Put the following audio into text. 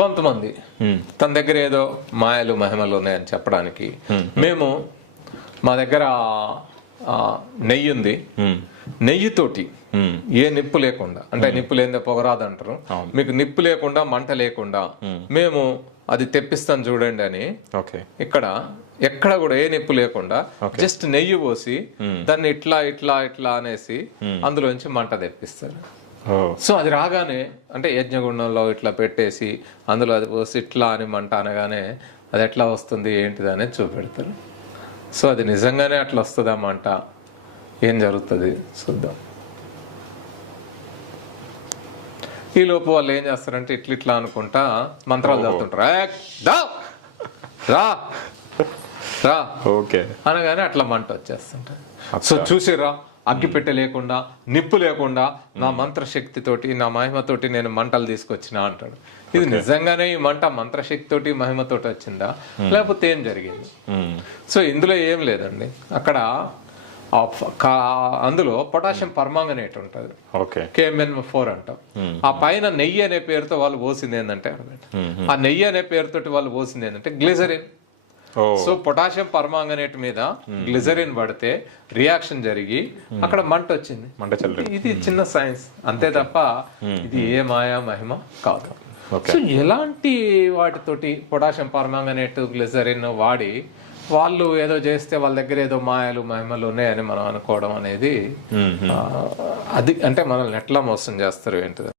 కొంతమంది తన దగ్గర ఏదో మాయలు మహిమలు ఉన్నాయని చెప్పడానికి మా దగ్గర నెయ్యి ఉంది, నెయ్యితోటి ఏ నిప్పు లేకుండా, అంటే నిప్పు లేదే పొగరాదు అంటారు, మీకు నిప్పు లేకుండా మంట లేకుండా మేము అది తెప్పిస్తాను చూడండి అని ఎక్కడ కూడా ఏ నిప్పు లేకుండా జస్ట్ నెయ్యి పోసి దాన్ని ఇట్లా ఇట్లా ఇట్లా అనేసి అందులోంచి మంట తెప్పిస్తారు. సో అది రాగానే అంటే యజ్ఞగుండంలో ఇట్లా పెట్టేసి అందులో అది పోసి ఇట్లా అని మంట అనగానే అది ఎట్లా వస్తుంది ఏంటిది అనేది చూపెడతారు. సో అది నిజంగానే అట్లా వస్తుందా మంట, ఏం జరుగుతుంది చూద్దాం. ఈ లోపు వాళ్ళు ఏం చేస్తారంటే ఇట్లా అనుకుంటా మంత్రాలు చదువుతుంటారు, రా రా అనగానే అట్లా మంట వచ్చేస్తుంటారు. సో చూసిరా, అగ్గి పెట్టె లేకుండా నిప్పు లేకుండా నా మంత్రశక్తితోటి నా మహిమతోటి నేను మంటలు తీసుకొచ్చినా అంటాడు. ఇది నిజంగానే ఈ మంట మంత్రశక్తితోటి మహిమతోటి వచ్చిందా లేకపోతే ఏం జరిగింది? సో ఇందులో ఏం లేదండి, అక్కడ అందులో పొటాషియం పర్మాంగనేట్ ఉంటుంది, KMnO4 అంటాం. ఆ పైన నెయ్యి అనే పేరుతో వాళ్ళు పోసింది ఏంటంటే, ఆ నెయ్యి అనే పేరుతోటి వాళ్ళు పోసింది ఏంటంటే గ్లిజరిన్. సో పొటాషియం పర్మాంగనేట్ మీద గ్లిజరిన్ పడితే రియాక్షన్ జరిగి అక్కడ మంట వచ్చింది. ఇది చిన్న సైన్స్ అంతే తప్ప ఇది ఏ మాయా మహిమ కాదు. సో ఎలాంటి వాటితోటి పొటాషియం పర్మాంగనేట్ గ్లిజరిన్ వాడి వాళ్ళు ఏదో చేస్తే వాళ్ళ దగ్గర ఏదో మాయలు మహిమలు ఉన్నాయని మనం అనుకోవడం అనేది అది అంటే మనల్ని ఎట్లా మోసం చేస్తారు ఏంటిది.